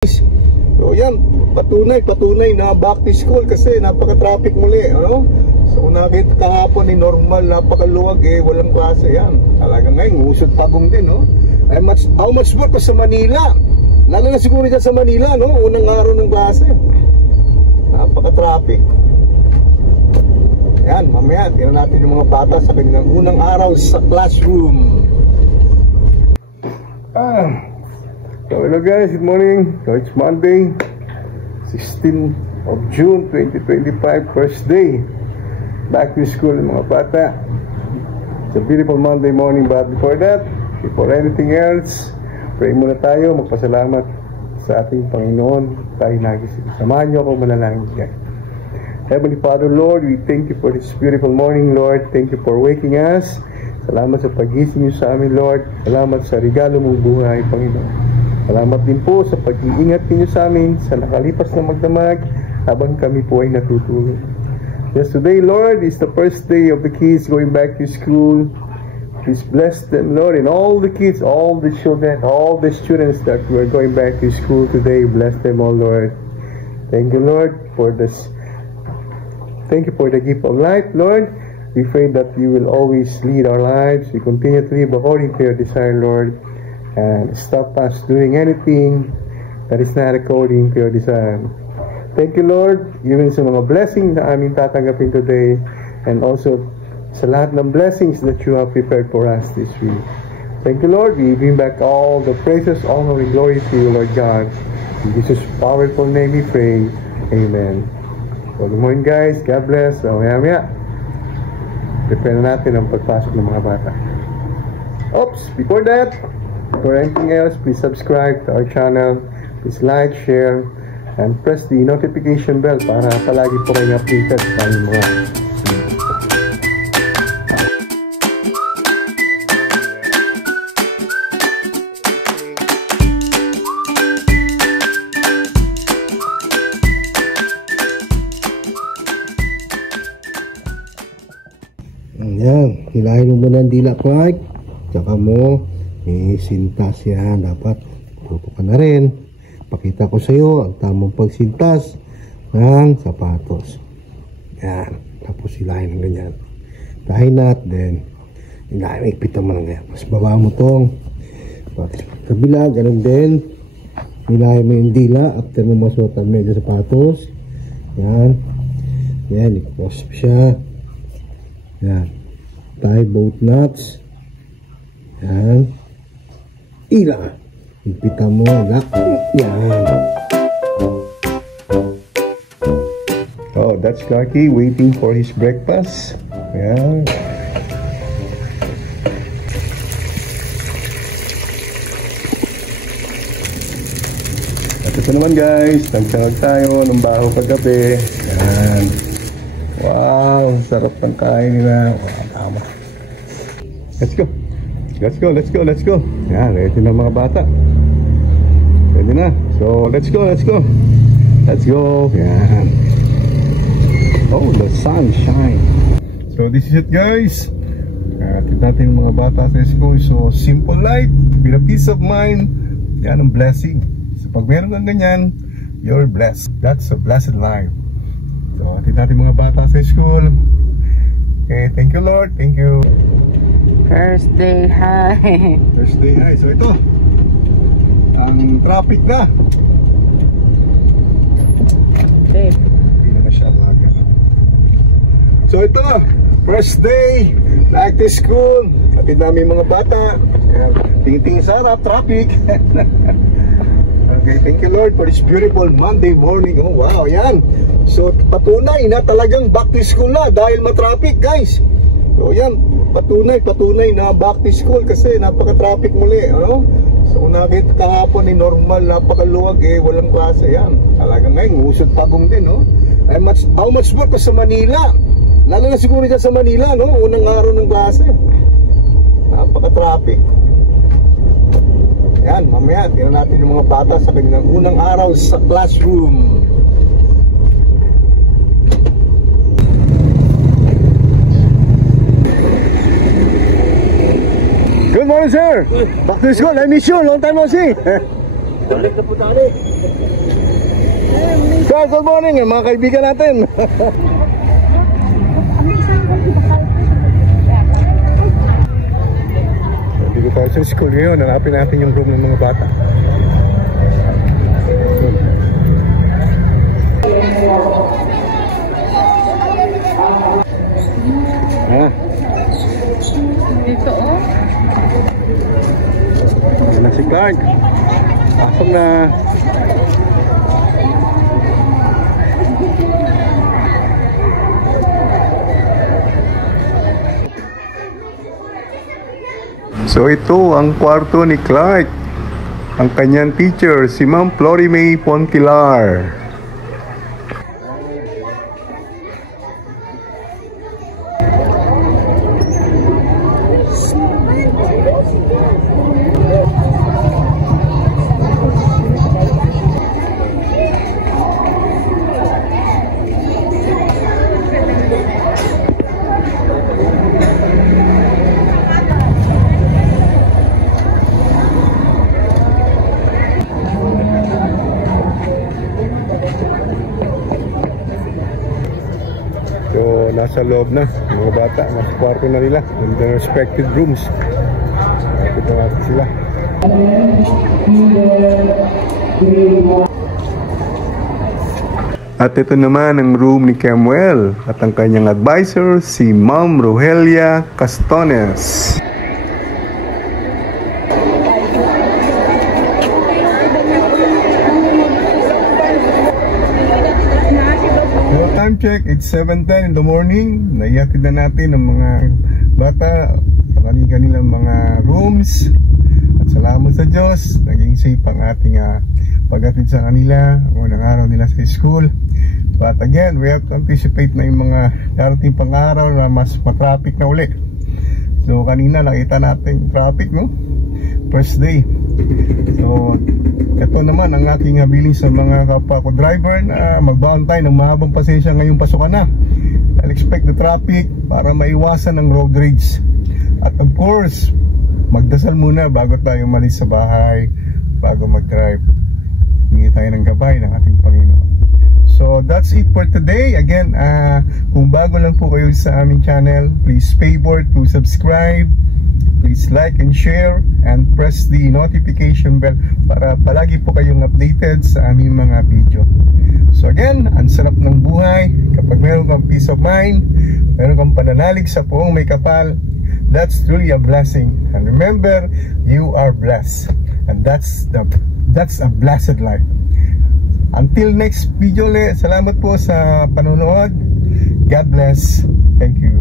So yan, patunay na back to school kasi napaka-traffic muli, ano? So nakita kahapon ni normal, napakaluwag walang klase yan. Talagang ngayon, usod pagong din, no? How much more pa sa Manila? Lalo na siguro dyan sa Manila, no? Unang araw ng klase. Napaka-traffic. Yan, mamaya, tingnan natin yung mga bata sa kanilang unang araw sa classroom. So hello guys, good morning. So it's Monday, 16th of June 2025, first day back to school ng mga bata. It's a beautiful Monday morning, but before that, before anything else, pray muna tayo, magpasalamat sa ating Panginoon. Tayo nagising. Samahan niyo ako manalangin guys. Heavenly Father, Lord, we thank you for this beautiful morning, Lord. Thank you for waking us. Salamat sa pag-gising niyo sa amin, Lord. Salamat sa regalo mong buhay, Panginoon. Salamat din po sa pag-iingat niyo sa amin sa nakalipas na magdamag habang kami po ay natutulog. Yes, today, Lord, is the first day of the kids going back to school. Please bless them, Lord, and all the kids, all the children, all the students that were going back to school today. Bless them all, Lord. Thank you, Lord, for this. Thank you for the gift of life, Lord. We pray that you will always lead our lives. We continue to live according to your desire, Lord. And stop us doing anything that is not according to your desire. Thank you, Lord, even sa mga blessings na aming tatanggapin today, and also sa lahat ng blessings that you have prepared for us this week. Thank you, Lord. We bring back all the praises, honor, and glory to you, Lord God. In Jesus' powerful name we pray. Amen. So, good morning, guys. God bless. So, maya-maya, prepare na natin ang pagpasok ng mga bata. Oops! Before that, for anything else, please subscribe to our channel. Please like, share, and press the notification bell para palagi po kayo updated sa aming mga Ayan, hilahin mo muna ang dila, Clark. Tsaka mo sintas yan. Dapat tuto ka na rin. Pakita ko sa iyo ang tamang pagsintas ng sapatos. Yan. Tapos hilahin ng ganyan. Hilahin nat, then hilahin, ikpitan mo lang ganyan. Mas baba mo tong kabila, ganun din. Hilahin mo yung dila after mo masuot ang medyo sapatos. Yan. Yan, i-cross siya. Yan. Tie both knots. Yan. Ila. Higpitan mo. Lock. Yan. Oh, that's Clarky waiting for his breakfast. Yan. At ito naman guys, nagtawag tayo ng baho kagabi. Yan. Wow, sarap ng kain nila. Wow, tama. Let's go. Let's go, let's go, let's go. Yan, ready na mga bata. Ready na. So, let's go, let's go. Let's go. Yan. Oh, the sunshine. So, this is it guys. Kita natin yung mga bata sa school. So, simple life with a peace of mind. Yan ang blessing. So, pag meron ng ganyan, you're blessed. That's a blessed life. So, kita natin mga bata sa school. Okay, thank you Lord. Thank you. First day high. First day high. So ito, ang traffic na. Okay. Hindi na siya alaga. So ito, first day back to school. Hatid namin mga bata. Tingin-tingin sa harap, traffic. Okay, thank you Lord for this beautiful Monday morning. Oh wow, yan. So patunay na talagang back to school na dahil matraffic guys. So yan, patunay na back to school kasi napaka-traffic muli, ano? So nakita kahapon ni normal, napakaluwag walang klase yan. Talagang ngayon, usod pagong din, no? How much more pa sa Manila? Lalo na siguro dyan sa Manila, no? Unang araw ng klase. Napaka-traffic. Yan, mamaya, tingnan natin yung mga bata sa kanilang unang araw sa classroom. Good morning, sir. Back to school. I miss you. Long time no see. Balik na po tayo. Sir, good morning mga kaibigan natin. Dito tayo sa school ngayon. Hanapin natin yung room ng mga bata. Dito oh. Ayan na si Clark. Pasok na. So ito ang kwarto ni Clark. Ang kanyang teacher, si Ma'am Florimay Pontilar. So, nasa loob na mga bata, nasa kwarto na nila in their respective rooms. Kita natin sila. At ito naman ang room ni Kemuel at ang kanyang advisor, si Ma'am Rogelia Castones. Time check, it's 7:10 in the morning. Naihatid na natin ang mga bata sa kanilang mga rooms. At salamat sa Diyos, naging safe ang ating paghatid sa kanila, unang araw nila sa school. But again, we have to anticipate na yung mga darating pang araw na mas matraffic na uli. So kanina nakita natin yung traffic, no? First day. So ito naman ang aking habiling sa mga kapwa ko driver na magbaon tayo ng mahabang pasensya ngayong pasukan na. I'll expect the traffic para maiwasan ang road rage. At of course, magdasal muna bago tayo malis sa bahay, bago mag-drive. Hingi tayo ng gabay ng ating Panginoon. So that's it for today. Again, kung bago lang po kayo sa aming channel, please favor to subscribe. Please like and share and press the notification bell para palagi po kayong updated sa aming mga video. So again, ang sarap ng buhay kapag meron kang peace of mind, meron kang pananalig sa Poong May Kapal. That's truly a blessing. And remember, you are blessed. And that's a blessed life. Until next video ulit, salamat po sa panonood. God bless. Thank you.